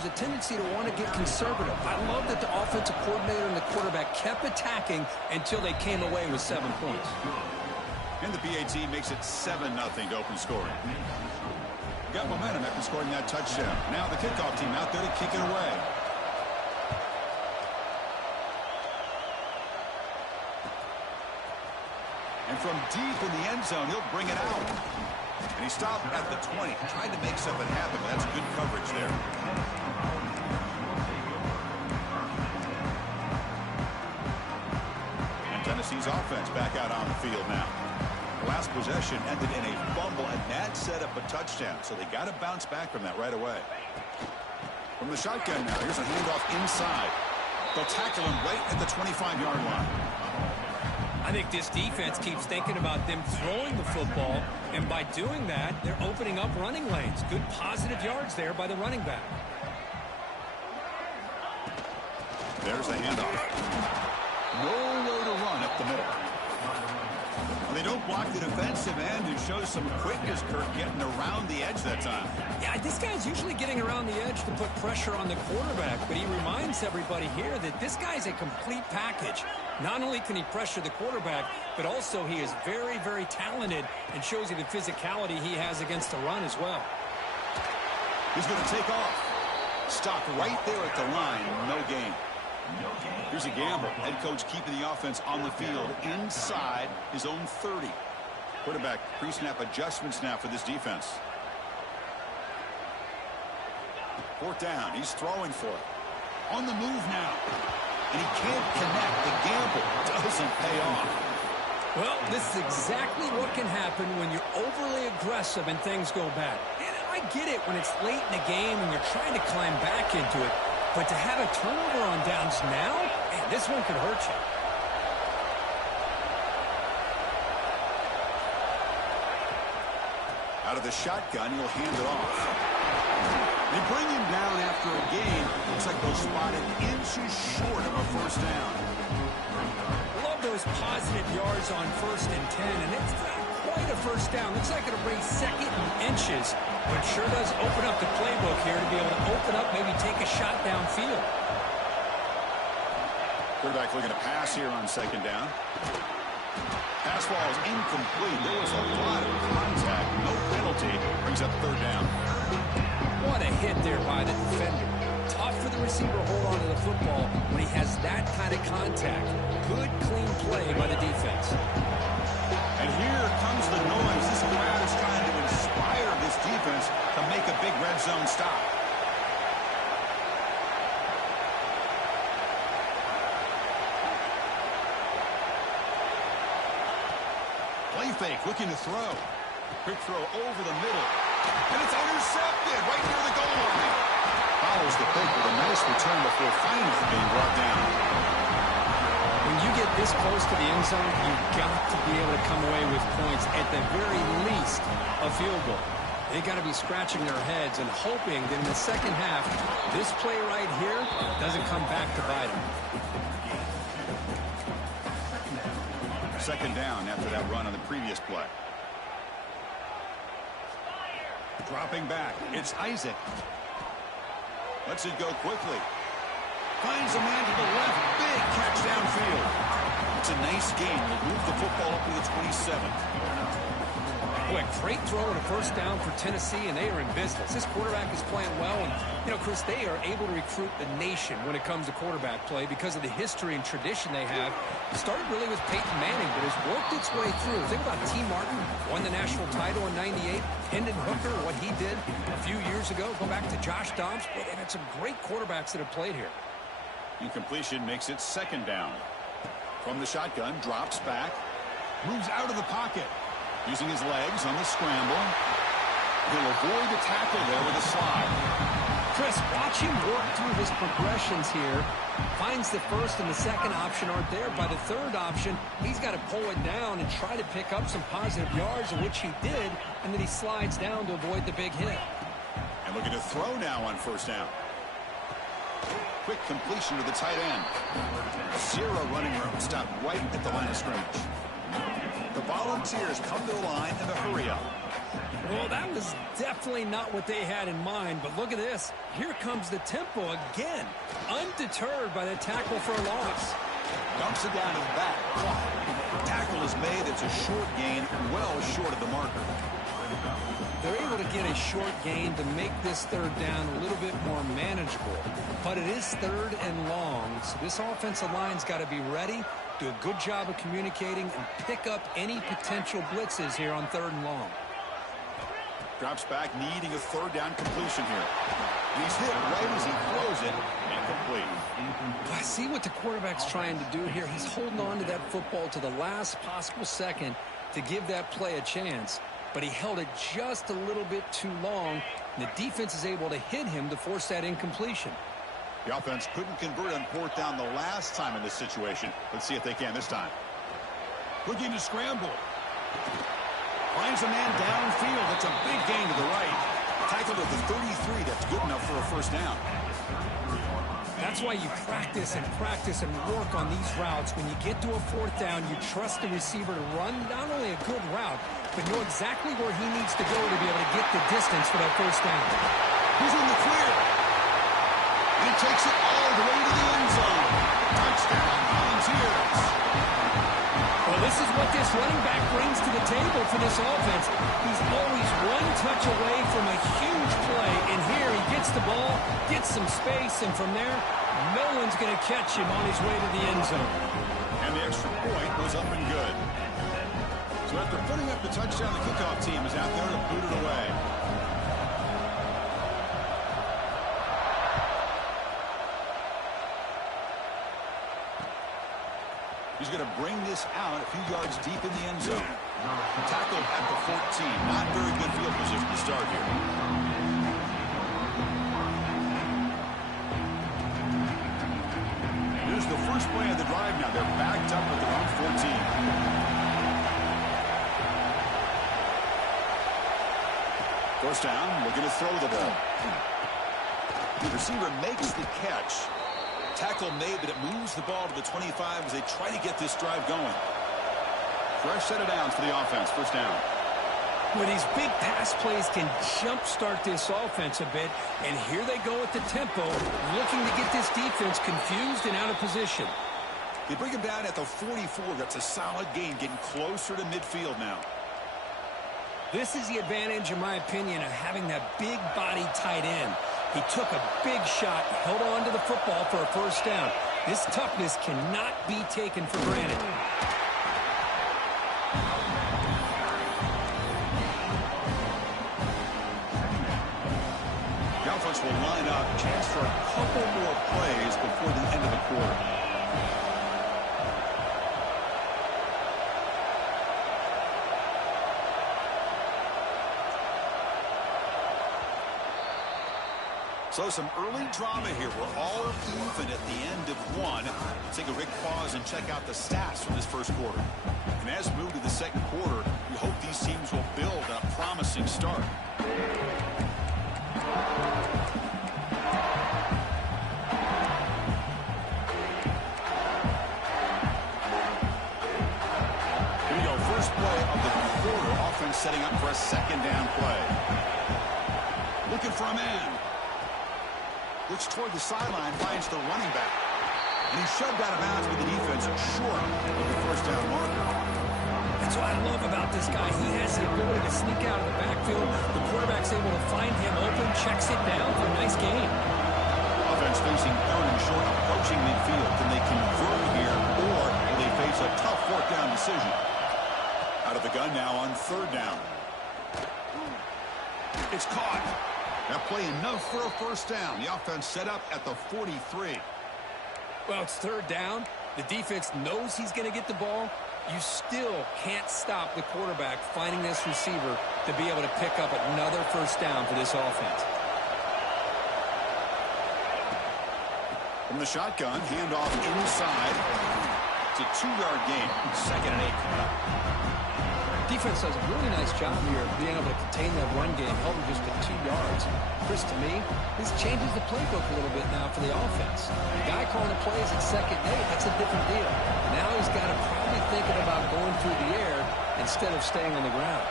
there's a tendency to want to get conservative. I love that the offensive coordinator and the quarterback kept attacking until they came away with 7 points. And the PAT makes it 7-0 to open scoring. Got momentum after scoring that touchdown. Now the kickoff team out there to kick it away. And from deep in the end zone, he'll bring it out. And he stopped at the 20, trying to make something happen, but that's good coverage there. And Tennessee's offense back out on the field now. Last possession ended in a fumble, and that set up a touchdown, so they got to bounce back from that right away. From the shotgun now, here's a handoff inside. They'll tackle him right at the 25-yard line. I think this defense keeps thinking about them throwing the football, and by doing that, they're opening up running lanes. Good positive yards there by the running back. There's a handoff. Nowhere to run up the middle. They don't block the defensive end, who shows some quickness, Kirk, getting around the edge that time. Yeah, this guy's usually getting around the edge to put pressure on the quarterback, but he reminds everybody here that this guy's a complete package. Not only can he pressure the quarterback, but also he is very, very talented and shows you the physicality he has against the run as well. He's going to take off. Stopped right there at the line. No gain. Here's a gamble. Head coach keeping the offense on the field inside his own 30. Quarterback pre-snap adjustments now for this defense. Fourth down. He's throwing for it. On the move now. And he can't connect. The gamble doesn't pay off. Well, this is exactly what can happen when you're overly aggressive and things go bad. And I get it when it's late in the game and you're trying to climb back into it. But to have a turnover on downs now, man, this one could hurt you. Out of the shotgun, he'll hand it off. They bring him down after a gain. Looks like they'll spot it inches short of a first down. Love those positive yards on 1st and 10, and it's not quite a first down. Looks like it'll bring 2nd and inches, but sure does open up the playbook here to be able to open up, maybe take a shot downfield. Quarterback looking to pass here on 2nd down. Pass ball is incomplete. There was a lot of contact. No penalty. Brings up 3rd down. What a hit there by the defender. Tough for the receiver to hold on to the football when he has that kind of contact. Good, clean play by the defense. And here comes the noise. This crowd is trying to inspire this defense to make a big red zone stop. Play fake, looking to throw. Quick throw over the middle. And it's intercepted right near the goal line. Follows the pick with a nice return before finally being brought down. When you get this close to the end zone, you've got to be able to come away with points, at the very least a field goal. They got to be scratching their heads and hoping that in the second half, this play right here doesn't come back to bite them. 2nd down after that run on the previous play. Dropping back, it's Isaac. Lets it go quickly. Finds a man to the left. Big catch downfield. It's a nice game. They'll move the football up to the 27th. Boy, great throw and a first down for Tennessee, and they are in business. This quarterback is playing well, and, you know, Chris, they are able to recruit the nation when it comes to quarterback play because of the history and tradition they have. It started really with Peyton Manning, but has worked its way through. Think about T. Martin, won the national title in '98. Hendon Hooker, what he did a few years ago. Go back to Josh Dobbs. Boy, they've had some great quarterbacks that have played here. Incompletion makes it 2nd down. From the shotgun, drops back, moves out of the pocket. Using his legs on the scramble. He'll avoid the tackle there with a slide. Chris, watch him work through his progressions here. Finds the first and the second option aren't there. By the third option, he's got to pull it down and try to pick up some positive yards, which he did, and then he slides down to avoid the big hit. And looking to throw now on 1st down. Quick completion to the tight end. Zero running room. Stopped right at the line of scrimmage. The Volunteers come to the line in the hurry-up. Well, that was definitely not what they had in mind, but look at this. Here comes the tempo again, undeterred by the tackle for a loss. Dumps it down to the back. Tackle is made. It's a short gain, well short of the marker. They're able to get a short gain to make this third down a little bit more manageable. But it is third and long, so this offensive line's got to be ready, do a good job of communicating, and pick up any potential blitzes here on third and long. Drops back, needing a third down completion here. He's hit right as he throws it. Incomplete. I see what the quarterback's trying to do here. He's holding on to that football to the last possible second to give that play a chance. But he held it just a little bit too long, and the defense is able to hit him to force that incompletion. The offense couldn't convert on fourth down the last time in this situation. Let's see if they can this time. Looking to scramble. Finds a man downfield. That's a big gain to the right. Tackled at the 33. That's good enough for a first down. That's why you practice and work on these routes. When you get to a fourth down, you trust the receiver to run not only a good route, but know exactly where he needs to go to be able to get the distance for that first down. He's in the clear. And he takes it all the way to the end zone. Touchdown, Volunteers. Well, this is what this running back brings to the table for this offense. He's always one touch away from a huge play, and here he gets the ball, gets some space, and from there, no one's going to catch him on his way to the end zone. And the extra point was up and good. So after putting up the touchdown, the kickoff team is out there to boot it away. He's going to bring this out a few yards deep in the end zone. Tackled at the 14. Not very good field position to start here. Here's the first play of the drive now. They're backed up at their own 14. First down, looking to throw the ball. The receiver makes the catch. Tackle made, but it moves the ball to the 25 as they try to get this drive going. Fresh set of downs for the offense. First down. Well, these big pass plays can jumpstart this offense a bit, and here they go at the tempo, looking to get this defense confused and out of position. They bring him down at the 44. That's a solid gain, getting closer to midfield now. This is the advantage, in my opinion, of having that big body tight end. He took a big shot, held on to the football for a first down. This toughness cannot be taken for granted. The offense will line up, chance for a couple more plays before the end of the quarter. So some early drama here. We're all even at the end of one. Let's take a quick pause and check out the stats from this first quarter. And as we move to the second quarter, we hope these teams will build on a promising start. Here we go. First play of the quarter. Offense setting up for a second down play. Looking for a man. Looks toward the sideline, finds the running back. And he's shoved out of bounds with the defense short of the first down marker. That's what I love about this guy. He has the ability to sneak out of the backfield. The quarterback's able to find him open, checks it down for a nice gain. Offense facing third and short, approaching midfield. Can they convert here, or will they face a tough fourth down decision? Out of the gun now on third down. It's caught. That play enough for a first down. The offense set up at the 43. Well, it's third down. The defense knows he's going to get the ball. You still can't stop the quarterback finding this receiver to be able to pick up another first down for this offense. From the shotgun, handoff inside. It's a 2-yard gain. Second and 8 coming up. Defense does a really nice job here of being able to contain that run game, held them just to 2 yards. Chris, to me, this changes the playbook a little bit now for the offense. The guy calling the plays at second and 8, that's a different deal. Now he's got to probably thinking about going through the air instead of staying on the ground.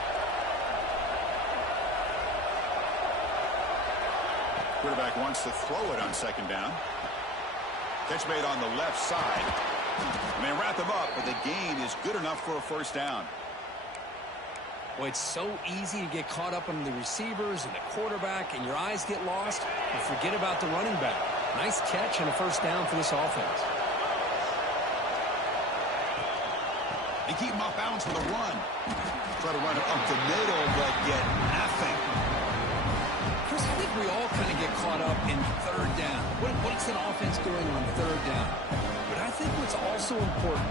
Quarterback wants to throw it on second down. Catch made on the left side. And they wrap him up, but the gain is good enough for a first down. Well, it's so easy to get caught up on the receivers and the quarterback, and your eyes get lost, and forget about the running back. Nice catch and a first down for this offense. They keep him off balance for the run. Try to run it up the middle, but get nothing. Chris, I think we all kind of get caught up in third down. What's an offense doing on third down? But I think what's also important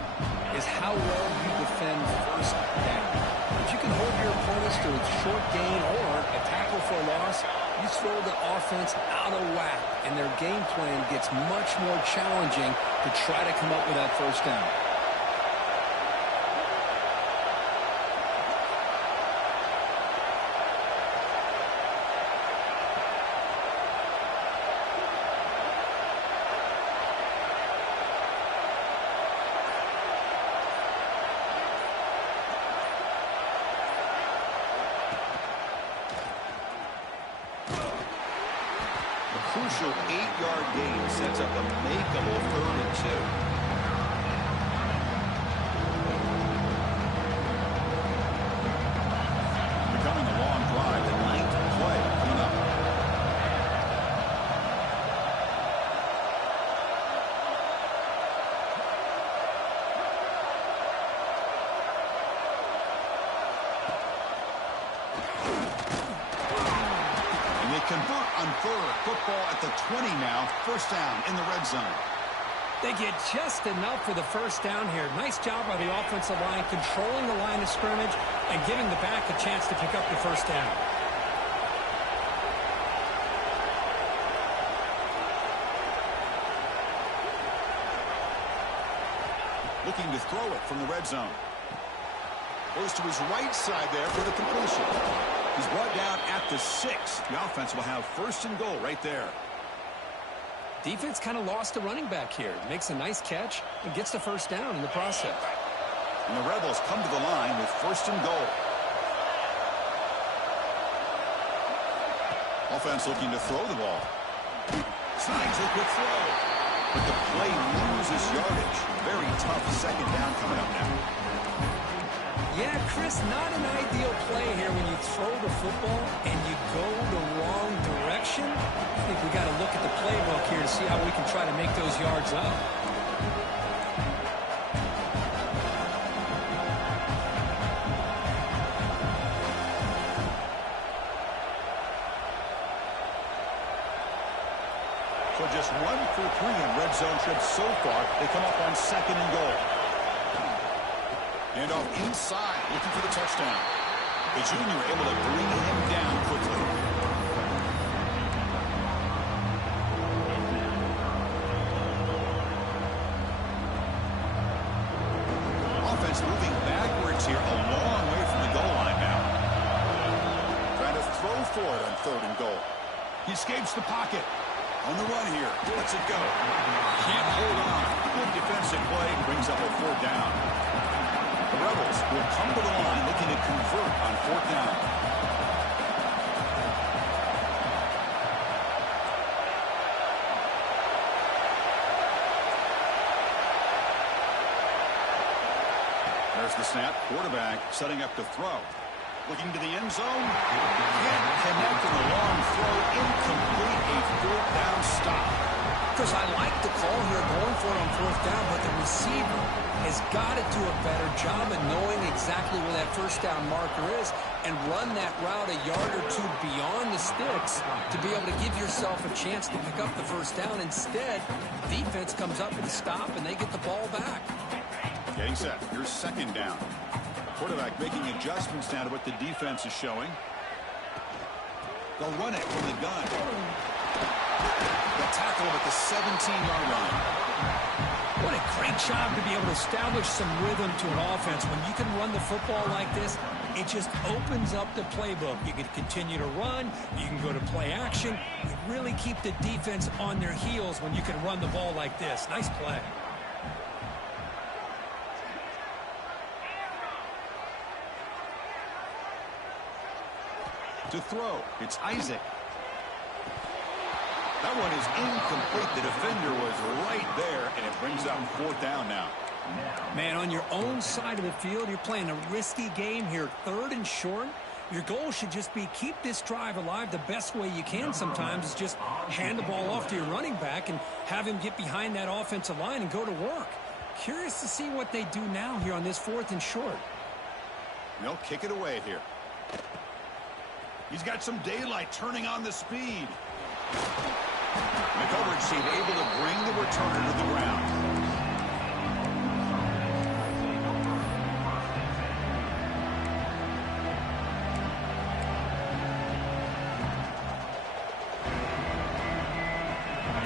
is how well you defend first down. If you can hold your opponents to a short gain or a tackle for a loss, you throw the offense out of whack, and their game plan gets much more challenging to try to come up with that first down. Crucial 8-yard gain sets up a makeable 3rd and 2. Becoming a long drive, the 9th play coming up. Convert on 3rd. Football at the 20 now. First down in the red zone. They get just enough for the first down here. Nice job by the offensive line, controlling the line of scrimmage and giving the back a chance to pick up the first down. Looking to throw it from the red zone. Goes to his right side there for the completion. He's brought down at the 6. The offense will have 1st and goal right there. Defense kind of lost a running back here. Makes a nice catch and gets the first down in the process. And the Rebels come to the line with 1st and goal. Offense looking to throw the ball. Signs a quick throw. But the play loses yardage. Very tough second down coming up now. Yeah, Chris, not an ideal play here when you throw the football and you go the wrong direction. I think we got to look at the playbook here to see how we can try to make those yards up. So just 1 for 3 in red zone trips so far. They come up on 2nd and goal. And off inside, looking for the touchdown. The junior able to bring him down quickly. Offense moving backwards here, a long way from the goal line now. Trying to throw for it on 3rd and goal. He escapes the pocket. On the run here. Lets it go. Can't hold on. Good defensive play. Brings up a 4th down. The Rebels will come to the line looking to convert on 4th down. There's the snap. Quarterback setting up to throw. Looking to the end zone. Can't connect with a long throw. Incomplete. A 4th down stop. Chris, I like the call here going for it on 4th down, but the receiver has got to do a better job of knowing exactly where that first down marker is and run that route a yard or 2 beyond the sticks to be able to give yourself a chance to pick up the first down. Instead, defense comes up with a stop and they get the ball back. Getting set. Here's 2nd down. Quarterback making adjustments now to what the defense is showing. They'll run it from the gun. They'll tackle him at the 17-yard line. What a great job to be able to establish some rhythm to an offense. When you can run the football like this, It just opens up the playbook. You can continue to run. You can go to play action. You really keep the defense on their heels when you can run the ball like this. Nice play. To throw, it's Isaac. That one is incomplete. The defender was right there, and it brings up 4th down now. Man, on your own side of the field, you're playing a risky game here. 3rd and short. Your goal should just be keep this drive alive the best way you can sometimes is just hand the ball off to your running back and have him get behind that offensive line and go to work. Curious to see what they do now here on this 4th and short. They'll kick it away here. He's got some daylight turning on the speed. The coverage team able to bring the returner to the ground.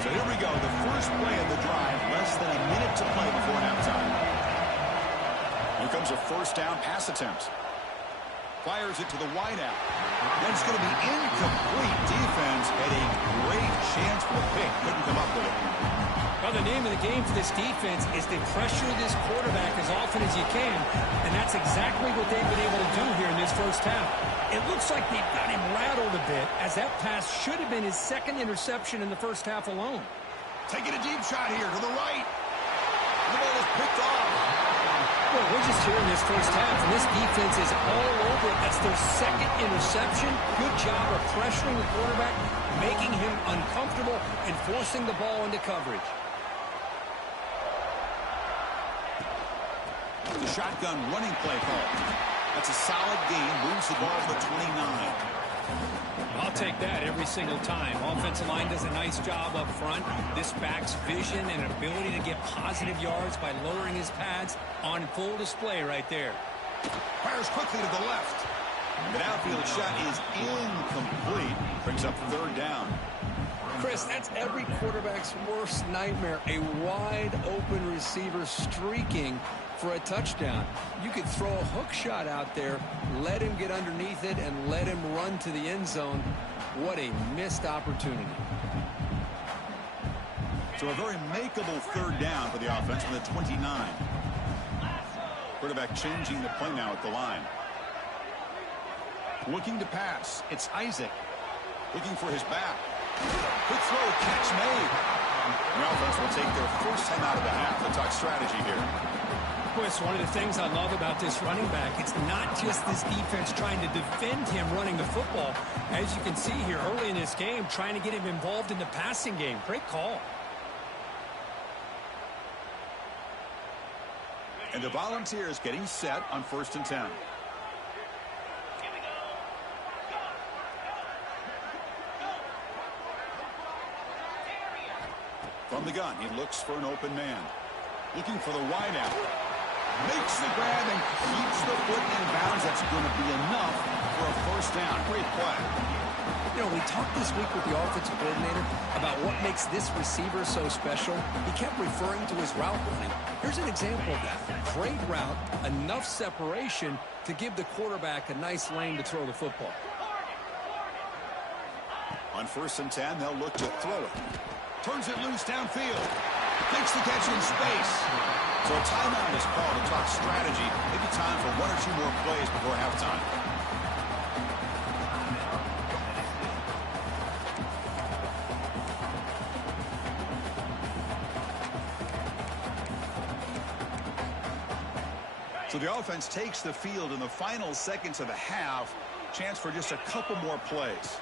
So here we go. The first play of the drive. Less than a minute to play before halftime. Here comes a 1st down pass attempt. Fires it to the wideout. That's going to be incomplete. Defense had a great chance for the pick. Couldn't come up with it. Well, the name of the game for this defense is to pressure this quarterback as often as you can, and that's exactly what they've been able to do here in this first half. It looks like they've got him rattled a bit, as that pass should have been his 2nd interception in the first half alone. Taking a deep shot here to the right. The ball is picked off. Well, we're just here in this first half, and this defense is all over it. That's their 2nd interception. Good job of pressuring the quarterback, making him uncomfortable, and forcing the ball into coverage. The shotgun running play call. That's a solid gain. Moves the ball to the 29. I'll take that every single time. Offensive line does a nice job up front. This back's vision and ability to get positive yards by lowering his pads on full display right there. Fires quickly to the left. The outfield shot is incomplete. Brings up 3rd down. Chris, that's every quarterback's worst nightmare. A wide open receiver streaking for a touchdown. You could throw a hook shot out there, let him get underneath it, and let him run to the end zone. What a missed opportunity. So a very makeable 3rd down for the offense from the 29. Quarterback changing the play now at the line. Looking to pass. It's Isaac. Looking for his back. Quick throw, catch made. The offense will take their first time out of the half. Let's talk strategy here. Boy, it's one of the things I love about this running back. It's not just this defense trying to defend him running the football. As you can see here early in this game, trying to get him involved in the passing game. Great call. And the Volunteers getting set on 1st and 10. From the gun, he looks for an open man. Looking for the wideout. Makes the grab and keeps the foot in bounds. That's going to be enough for a 1st down. Great play. You know, we talked this week with the offensive coordinator about what makes this receiver so special. He kept referring to his route running. Here's an example of that. Great route, enough separation to give the quarterback a nice lane to throw the football. On 1st and 10, they'll look to throw it. Turns it loose downfield. Makes the catch in space. So a timeout is called to talk strategy. Maybe time for 1 or 2 more plays before halftime. So the offense takes the field in the final seconds of the half. Chance for just a couple more plays.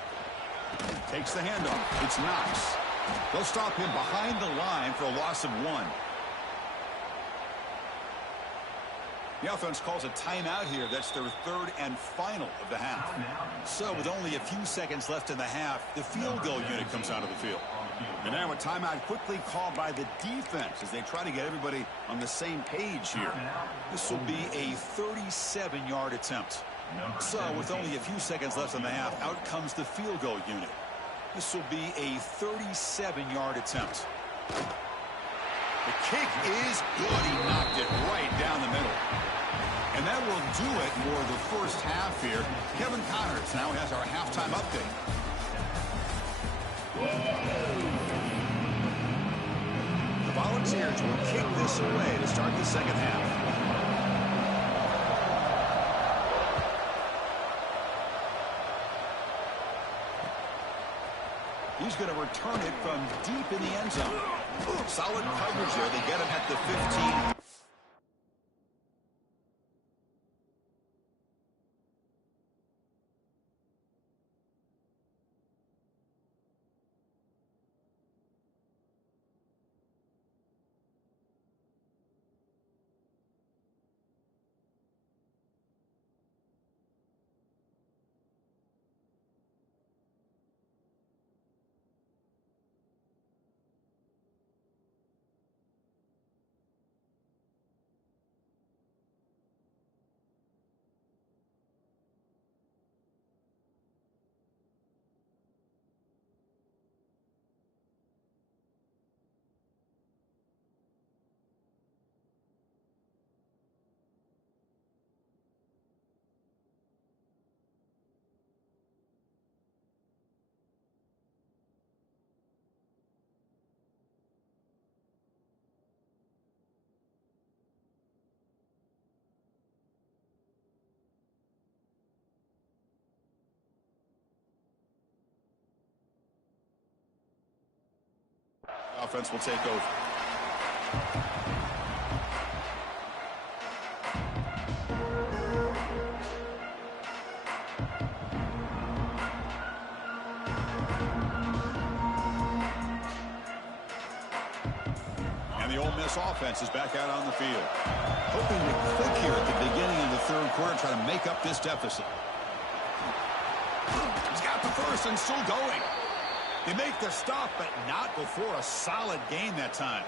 Takes the handoff. It's Knox. They'll stop him behind the line for a loss of 1. The offense calls a timeout here. That's their 3rd and final of the half. So with only a few seconds left in the half, the field goal unit comes out of the field. And now a timeout quickly called by the defense as they try to get everybody on the same page here. This will be a 37-yard attempt. So with only a few seconds left in the half, out comes the field goal unit. This will be a 37-yard attempt. The kick is good. He knocked it right down the middle. And that will do it for the first half here. Kevin Connors now has our halftime update. The Volunteers will kick this away to start the second half. He's going to return it from deep in the end zone. Solid coverage there. They get him at the 15. Offense will take over. And the Ole Miss offense is back out on the field. Hoping to click here at the beginning of the third quarter, try to make up this deficit. He's got the first and still going. They make the stop, but not before a solid gain that time.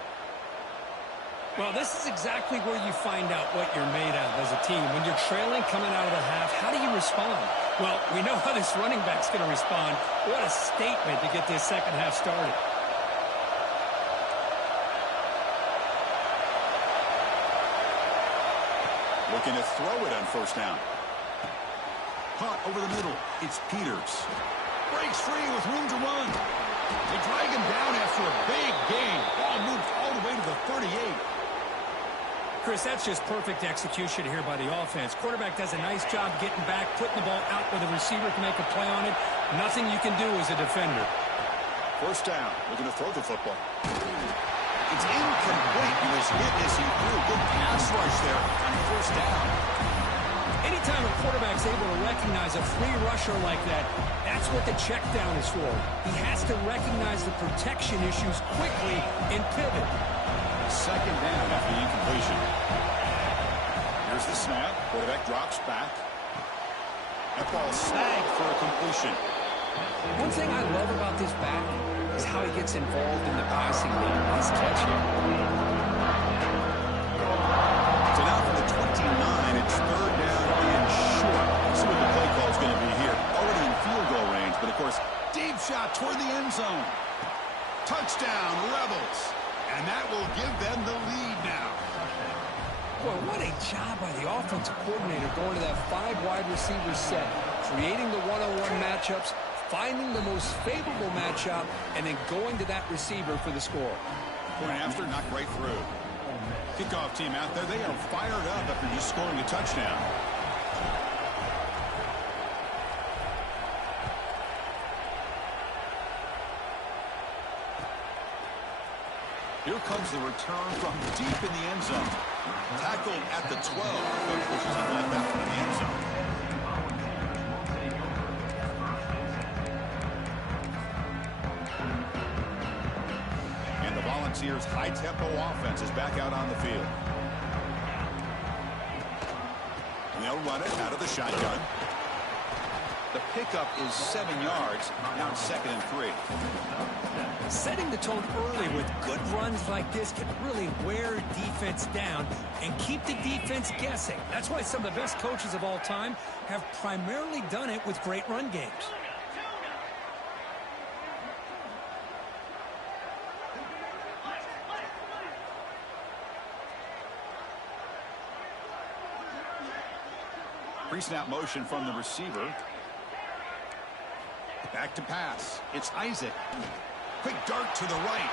Well, this is exactly where you find out what you're made of as a team. When you're trailing coming out of the half, how do you respond? Well, we know how this running back's going to respond. What a statement to get this second half started. Looking to throw it on first down. Caught over the middle. It's Peters. Breaks free with room to run. They drag him down after a big gain. Ball moved all the way to the 38. Chris, that's just perfect execution here by the offense. Quarterback does a nice job getting back, putting the ball out where the receiver can make a play on it. Nothing you can do as a defender. First down. Looking to throw the football. It's incomplete. He was hit as he threw a good pass rush there on first down. Anytime a quarterback's able to recognize a free rusher like that, that's what the check down is for. He has to recognize the protection issues quickly and pivot. Second down after the incompletion. Here's the snap. Quarterback drops back. That ball snagged for a completion. One thing I love about this back is how he gets involved in the passing game. Nice catch here. So now from the 29, it's third down and short. Let's see what the play call is going to be here. Already in field goal range, but of course, deep shot toward the end zone. Touchdown, Rebels. And that will give them the lead now. Boy, what a job by the offensive coordinator going to that 5 wide receiver set, creating the one-on-one matchups, finding the most favorable matchup, and then going to that receiver for the score. Point after, knocked right through. Kickoff team out there, they are fired up after just scoring a touchdown. Here comes the return from deep in the end zone. Tackled at the 12, but pushes him left out in the end zone. And the Volunteers' high-tempo offense is back out on the field. And they'll run it out of the shotgun. The pickup is 7 yards. Now it's 2nd and 3. Setting the tone early with good runs like this can really wear defense down and keep the defense guessing. That's why some of the best coaches of all time have primarily done it with great run games. Pre-snap motion from the receiver. Back to pass. It's Isaac. Quick dart to the right.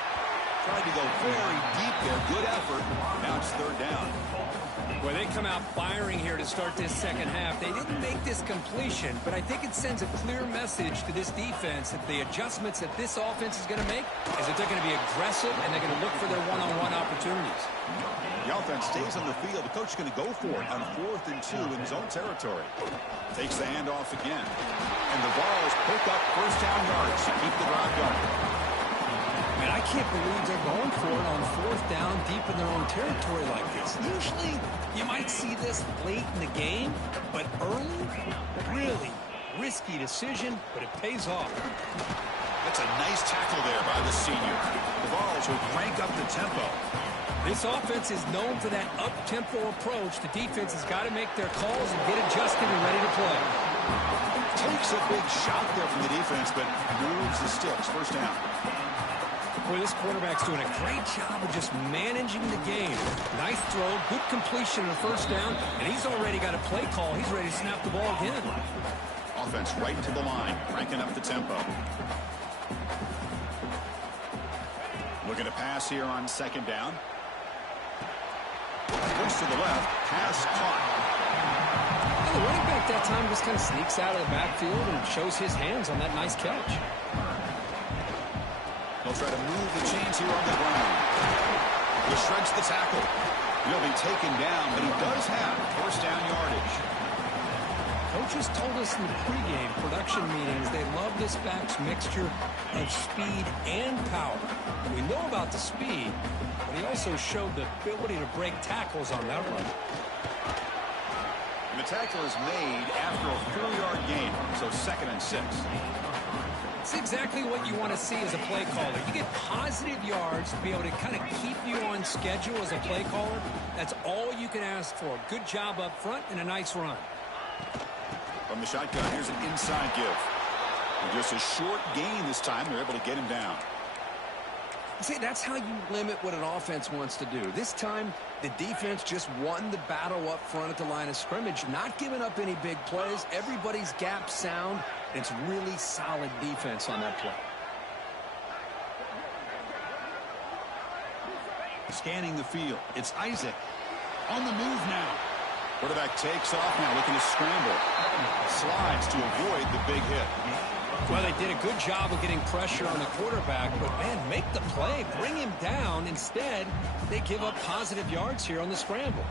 Tried to go very deep there. Good effort. Now it's third down. Well, they come out firing here to start this second half. They didn't make this completion, but I think it sends a clear message to this defense that the adjustments that this offense is going to make is that they're going to be aggressive and they're going to look for their one-on-one opportunities. The offense stays on the field. The coach is going to go for it on 4th and 2 in his own territory. Takes the handoff again. And the Vols pick up first down yards to keep the drive going. Man, I can't believe they're going for it on 4th down deep in their own territory like this. Usually, you might see this late in the game, but early, really risky decision, but it pays off. That's a nice tackle there by the senior. The Vols will crank up the tempo. This offense is known for that up-tempo approach. The defense has got to make their calls and get adjusted and ready to play. Takes a big shot there from the defense, but moves the sticks. First down. Boy, this quarterback's doing a great job of just managing the game. Nice throw, good completion on the first down, and he's already got a play call. He's ready to snap the ball again. Offense right to the line, cranking up the tempo. Looking to pass here on second down. Looks to the left, pass caught. Well, the running back that time just kind of sneaks out of the backfield and shows his hands on that nice catch. He'll try to move the chains here on the ground. He shreds the tackle. He'll be taken down, but he does have first down yardage. Coaches told us in the pregame production meetings they love this back's mixture of speed and power. We know about the speed, but he also showed the ability to break tackles on that run. The tackle is made after a 4-yard gain, so 2nd and 6. It's exactly what you want to see as a play caller. You get positive yards to be able to kind of keep you on schedule as a play caller. That's all you can ask for. Good job up front and a nice run. From the shotgun, here's an inside give. And just a short gain this time. They're able to get him down. See, that's how you limit what an offense wants to do. This time, the defense just won the battle up front at the line of scrimmage, not giving up any big plays. Everybody's gap sound. It's really solid defense on that play. Scanning the field. It's Isaac. On the move now. Quarterback takes off now, looking to scramble. Slides to avoid the big hit. Well, they did a good job of getting pressure on the quarterback, but, man, make the play. Bring him down. Instead, they give up positive yards here on the scramble.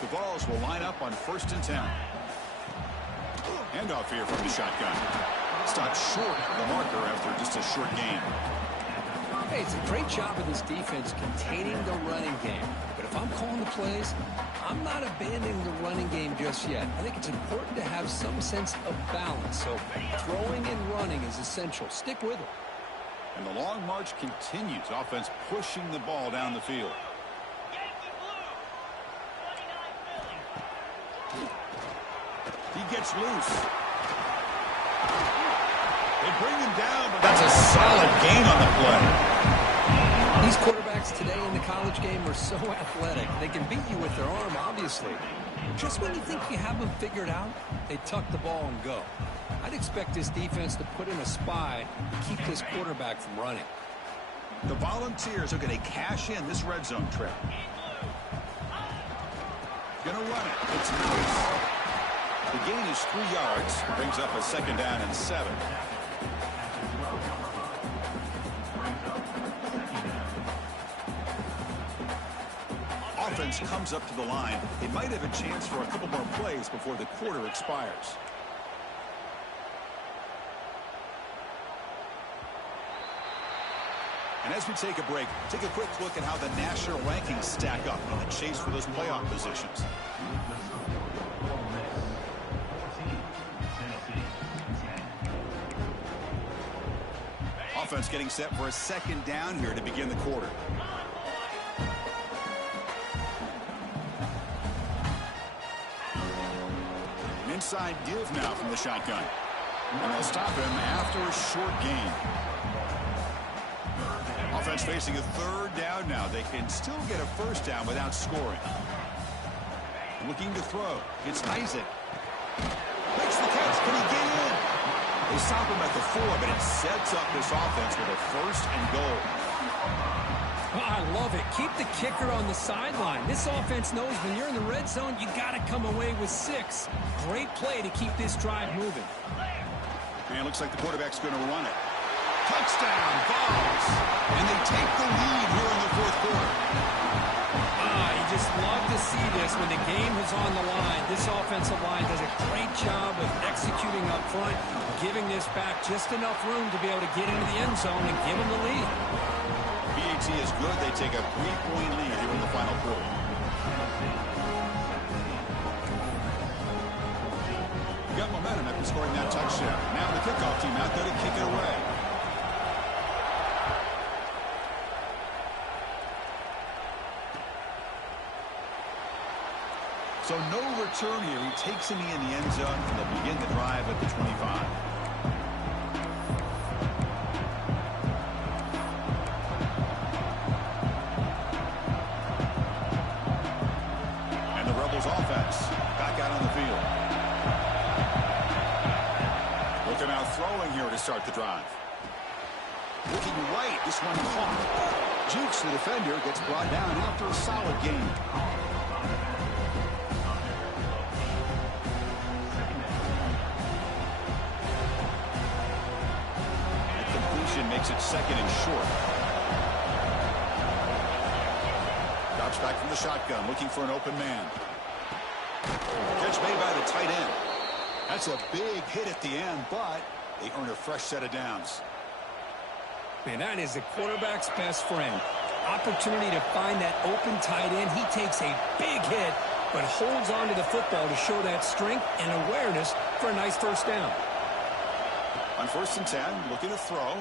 The Vols will line up on 1st and 10. Handoff here from the shotgun. Stopped short of the marker after just a short gain. Hey, it's a great job of this defense containing the running game. But if I'm calling the plays, I'm not abandoning the running game just yet. I think it's important to have some sense of balance. So throwing and running is essential. Stick with it. And the long march continues. Offense pushing the ball down the field. He gets loose. They bring him down, but that's a solid gain on the play. These quarterbacks today in the college game are so athletic. They can beat you with their arm, obviously. Just when you think you have them figured out, they tuck the ball and go. I'd expect this defense to put in a spy to keep this quarterback from running. The Volunteers are going to cash in this red zone trip. Going to run it. It's nice. The gain is 3 yards. Brings up a 2nd down and 7. Offense comes up to the line. They might have a chance for a couple more plays before the quarter expires. And as we take a break, take a quick look at how the national rankings stack up in the chase for those playoff positions. Offense getting set for a 2nd down here to begin the quarter. An inside give now from the shotgun. And they'll stop him after a short gain. Offense facing a 3rd down now. They can still get a 1st down without scoring. Looking to throw. It's Isaac. Makes the catch. Can he get in? They stop him at the 4, but it sets up this offense with a first and goal. Oh, I love it. Keep the kicker on the sideline. This offense knows when you're in the red zone, you got to come away with 6. Great play to keep this drive moving. And it looks like the quarterback's going to run it. Touchdown, Vols. And they take the lead here in the fourth quarter. You just love to see this when the game is on the line. This offensive line does a great job of executing up front, giving this back just enough room to be able to get into the end zone and give them the lead. BAT is good. They take a 3-point lead here in the final quarter. Got momentum after scoring that touchdown. Now the kickoff team out there to kick it away. So no return here. He takes it in the end zone, and they'll begin the drive at the 25. And the Rebels offense back out on the field. Looking out throwing here to start the drive. Looking right, this one caught. Jukes the defender, gets brought down after a solid game. Makes it second and short. Drops back from the shotgun, looking for an open man. Catch made by the tight end. That's a big hit at the end, but they earn a fresh set of downs. Man, that is the quarterback's best friend. Opportunity to find that open tight end. He takes a big hit, but holds on to the football to show that strength and awareness for a nice first down. On 1st and 10, looking to throw.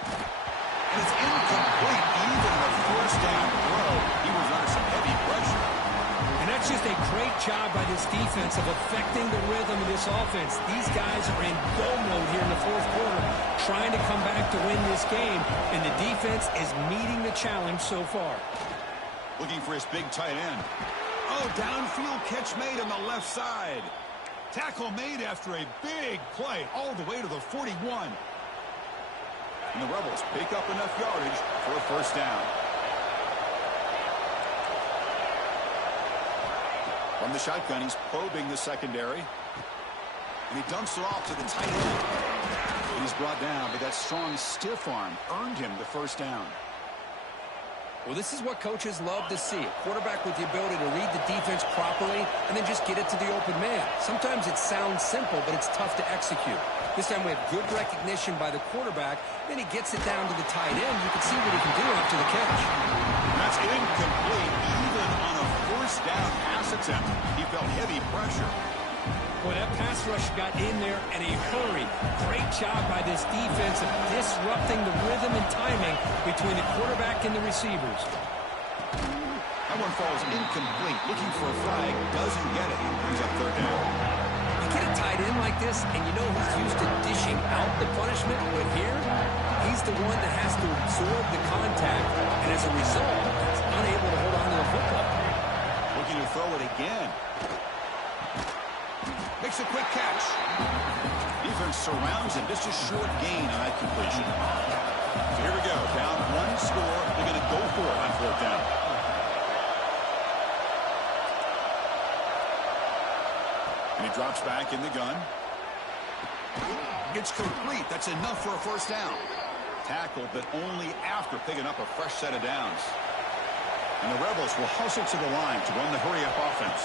And it's incomplete. Even the first down throw, he was under some heavy pressure. And that's just a great job by this defense of affecting the rhythm of this offense. These guys are in go mode here in the fourth quarter, trying to come back to win this game, and the defense is meeting the challenge so far. Looking for his big tight end. Oh, downfield catch made on the left side. Tackle made after a big play all the way to the 41. And the Rebels pick up enough yardage for a first down. From the shotgun, he's probing the secondary. And he dumps it off to the tight end. And he's brought down, but that strong stiff arm earned him the first down. Well, this is what coaches love to see. A quarterback with the ability to read the defense properly and then just get it to the open man. Sometimes it sounds simple, but it's tough to execute. This time we have good recognition by the quarterback. Then he gets it down to the tight end. You can see what he can do after the catch. That's incomplete. Even on a first down pass attempt, he felt heavy pressure. Well, that pass rush got in there in a hurry. Great job by this defense of disrupting the rhythm and timing between the quarterback and the receivers. That one falls incomplete. Looking for a flag. Doesn't get it. Brings up third down. You get a tight end like this, and you know he's used to dishing out the punishment, but here, he's the one that has to absorb the contact, and as a result, he's unable to hold on to the football. Looking to throw it again. Makes a quick catch. Defense surrounds him. Just a short gain on that completion. So here we go. Down one score. They're going to go for it on fourth down. And he drops back in the gun. It's complete. That's enough for a first down. Tackled, but only after picking up a fresh set of downs. And the Rebels will hustle to the line to run the hurry-up offense.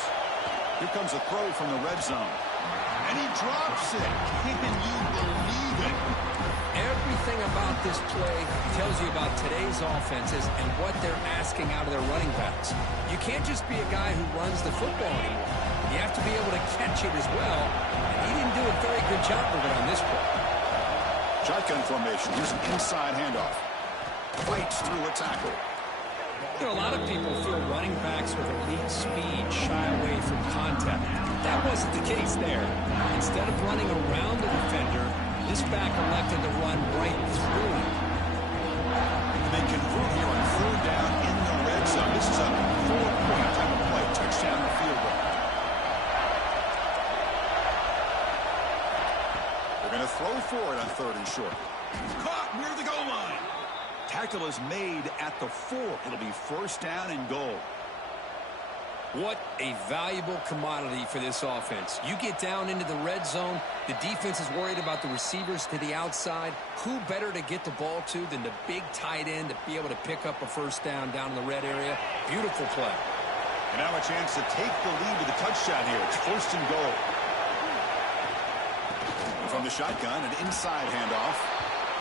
Here comes a throw from the red zone. And he drops it. Can you believe it? Everything about this play tells you about today's offenses and what they're asking out of their running backs. You can't just be a guy who runs the football anymore. You have to be able to catch it as well. And he didn't do a very good job of it on this play. Shotgun formation. Here's an inside handoff. Fights through a tackle. You know, a lot of people feel running backs with elite speed shy away from contact. That wasn't the case there. Instead of running around the defender, this back elected to run right through him. They convert here on third down in the red zone. This is a 4-point type of play. Touchdown or field goal. it on 3rd and short. Caught near the goal line. Tackle is made at the 4. It'll be 1st down and goal. What a valuable commodity for this offense. You get down into the red zone, the defense is worried about the receivers to the outside. Who better to get the ball to than the big tight end to be able to pick up a 1st down in the red area? Beautiful play. And now a chance to take the lead with a touchdown here. It's 1st and goal. And from the shotgun, an inside handoff.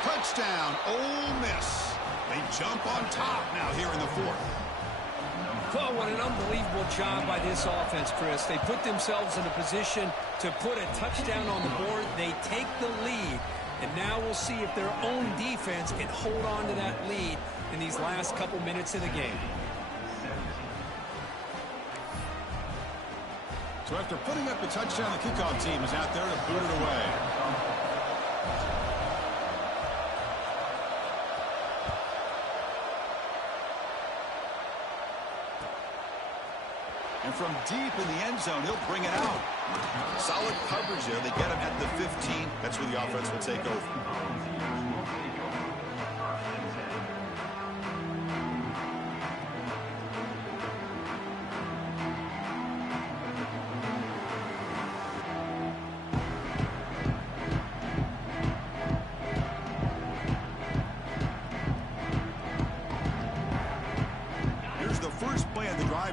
Touchdown, Ole Miss. They jump on top now here in the 4th. Well, what an unbelievable job by this offense, Chris. They put themselves in a position to put a touchdown on the board. They take the lead, and now we'll see if their own defense can hold on to that lead in these last couple minutes of the game. So after putting up the touchdown, the kickoff team is out there to boot it away. And from deep in the end zone, he'll bring it out. Solid coverage there. They get him at the 15. That's where the offense will take over.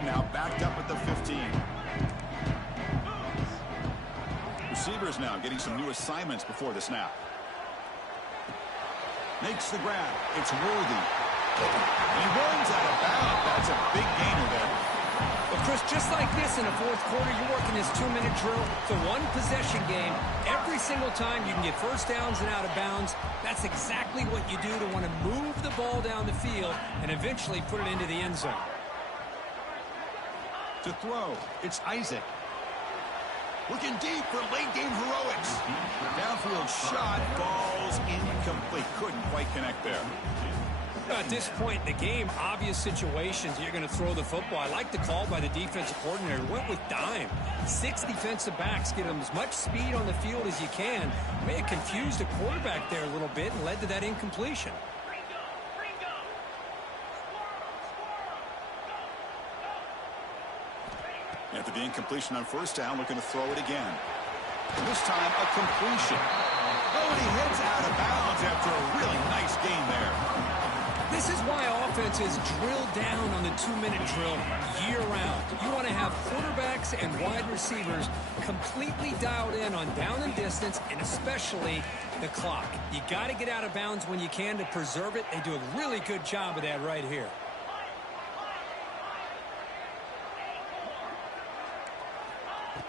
Now backed up at the 15. Receivers now getting some new assignments before the snap. Makes the grab. It's Worthy. He runs out of bounds. That's a big gainer there. Well, Chris, just like this in the 4th quarter, you're working this 2-minute drill. It's a one-possession game. Every single time you can get 1st downs and out of bounds. That's exactly what you do to want to move the ball down the field and eventually put it into the end zone. To throw, it's Isaac. Looking deep for late game heroics. Downfield shot, balls incomplete. Couldn't quite connect there. At this point in the game, obvious situations, you're going to throw the football. I like the call by the defensive coordinator. Went with dime. 6 defensive backs, get them as much speed on the field as you can. May have confused the quarterback there a little bit and led to that incompletion. After the incompletion on 1st down, looking to throw it again. And this time, a completion. Oh, and he heads out of bounds after a really nice gain there. This is why offenses drill down on the 2-minute drill year-round. You want to have quarterbacks and wide receivers completely dialed in on down and distance, and especially the clock. You got to get out of bounds when you can to preserve it. They do a really good job of that right here.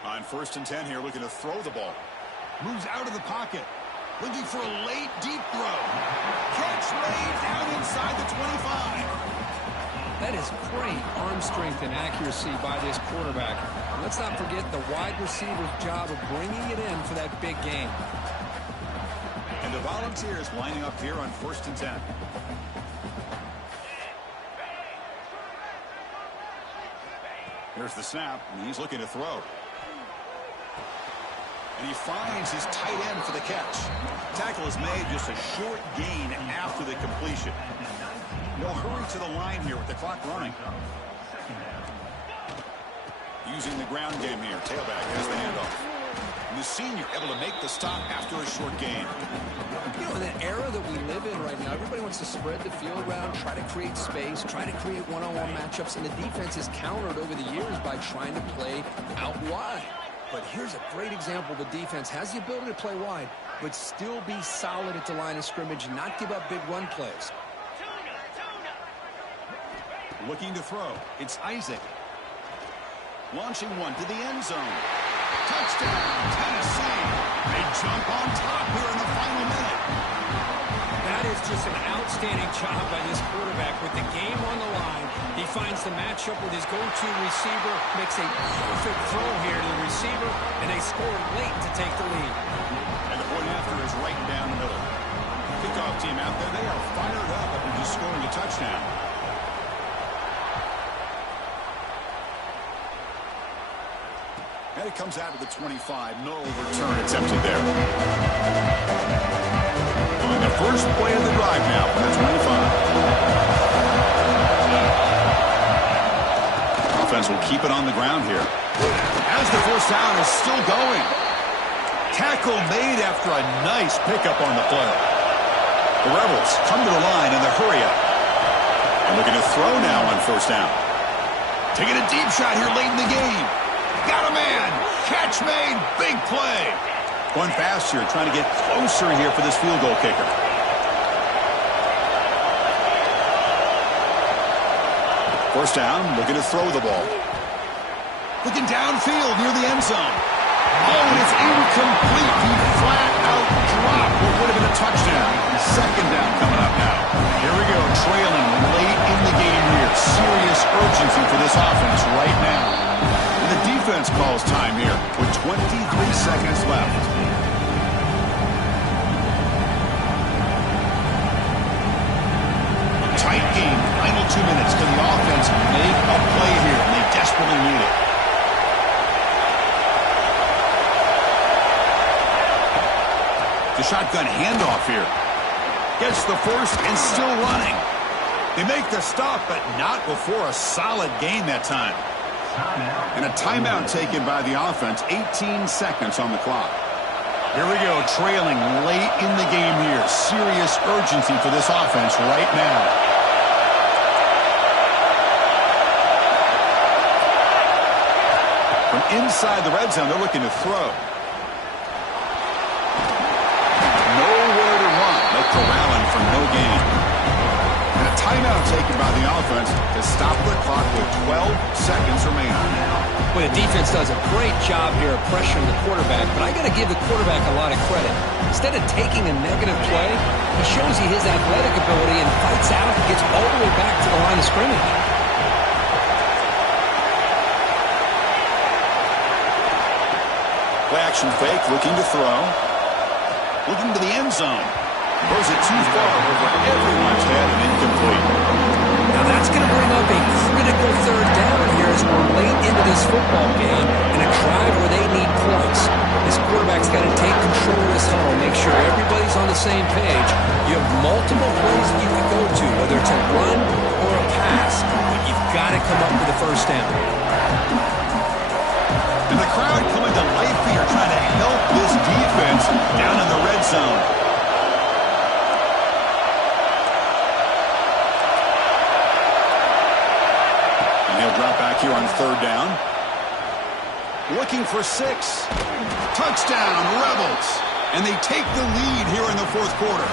On 1st and 10 here, looking to throw the ball. Moves out of the pocket. Looking for a late, deep throw. Catch made down inside the 25. That is great arm strength and accuracy by this quarterback. Let's not forget the wide receiver's job of bringing it in for that big game. And the Volunteers lining up here on 1st and 10. Here's the snap, and he's looking to throw. And he finds his tight end for the catch. Tackle is made, just a short gain after the completion. No hurry to the line here with the clock running. Using the ground game here. Tailback has the handoff. And the senior able to make the stop after a short gain. You know, in the era that we live in right now, everybody wants to spread the field around, try to create space, try to create one-on-one matchups, and the defense is countered over the years by trying to play out wide. But here's a great example. The defense has the ability to play wide, but still be solid at the line of scrimmage, not give up big run plays. Looking to throw. It's Isaac. Launching one to the end zone. Touchdown, Tennessee. They jump on top here in the final minute. That is just an outstanding job by this quarterback with the game on the line. He finds the matchup with his go-to receiver, makes a perfect throw here to the receiver, and they score late to take the lead. And the point after is right down the middle. Kickoff team out there, they are fired up after just scoring a touchdown. And it comes out of the 25. No return attempted there. the first play of the drive now from the 25. Offense will keep it on the ground here. As the first down is still going. Tackle made after a nice pickup on the play. The Rebels come to the line in the hurry-up. And looking to throw now on first down. Taking a deep shot here late in the game. Got a man. Catch made. Big play. Going fast here, trying to get closer here for this field goal kicker. First down, looking to throw the ball. Looking downfield near the end zone. Oh, and it's incomplete. He flat out dropped what would have been a touchdown. Second down coming up now. Here we go, trailing late in the game here. Serious urgency for this offense right now. And the defense calls time here with 23 seconds left. Tight game, final 2 minutes. Can the offense make a play here? And they desperately need it. The shotgun handoff here. Gets the first and still running. They make the stop, but not before a solid gain that time. And a timeout taken by the offense. 18 seconds on the clock. Here we go, trailing late in the game here. Serious urgency for this offense right now. From inside the red zone, they're looking to throw. Nowhere to run. They're corralling for no gain. And a timeout taken by the offense to stop the clock with 12 seconds remaining. Well, the defense does a great job here of pressuring the quarterback, but I got to give the quarterback a lot of credit. Instead of taking a negative play, he shows you his athletic ability and fights out and gets all the way back to the line of scrimmage. Play action fake, looking to throw. Looking to the end zone. Throws it too far over everyone's head and incomplete. Now that's going to bring up a critical third down here as we're late into this football game in a drive where they need points. This quarterback's got to take control of this huddle, make sure everybody's on the same page. You have multiple plays that you can go to, whether it's a run or a pass, but you've got to come up with a first down. And the crowd coming to life here, trying to help this defense down in the red zone. And he'll drop back here on third down. Looking for 6. Touchdown, Rebels. And they take the lead here in the fourth quarter.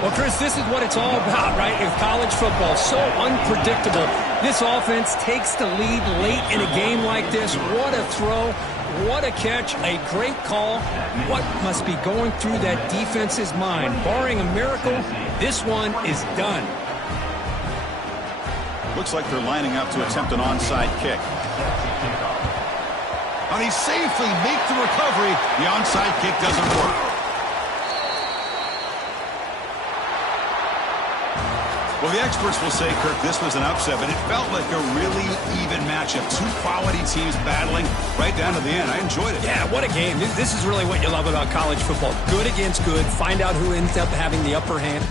Well, Chris, this is what it's all about, right? With college football, so unpredictable. This offense takes the lead late in a game like this. What a throw. What a catch. A great call. What must be going through that defense's mind? Barring a miracle, this one is done. Looks like they're lining up to attempt an onside kick. And he safely makes the recovery. The onside kick doesn't work. Well, the experts will say, Kirk, this was an upset, but it felt like a really even matchup. 2 quality teams battling right down to the end. I enjoyed it. Yeah, what a game. This is really what you love about college football. Good against good. Find out who ends up having the upper hand.